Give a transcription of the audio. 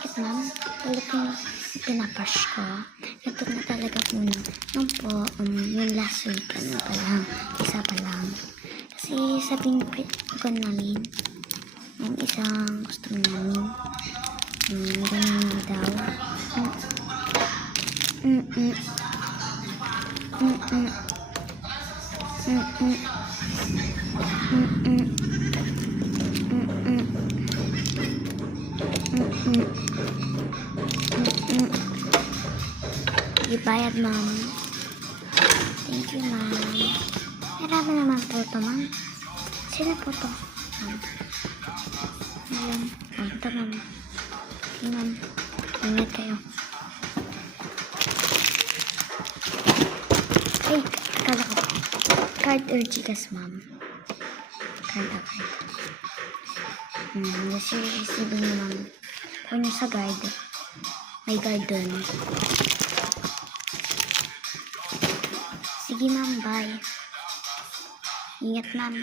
Bakit ma'am? Ulit yung pinapash ko. Ito na talaga muna. Yung po, yung last week, pa lang. Isa pa lang. Kasi sabihin ko namin, yung isang gusto namin, ganyan daw. Ibayad, ma'am. Thank you, ma'am. Marami naman po ito, ma'am. Sino po ito? Ayan. Ito, ma'am. Okay, ma'am. Ingat kayo. Ay, akala ko. Card or Gcash, ma'am. Card. Kasi receive niyo, ma'am. Kung nyo sa guard, may guard dun. Sige, ma'am. Bye. Ingat, ma'am.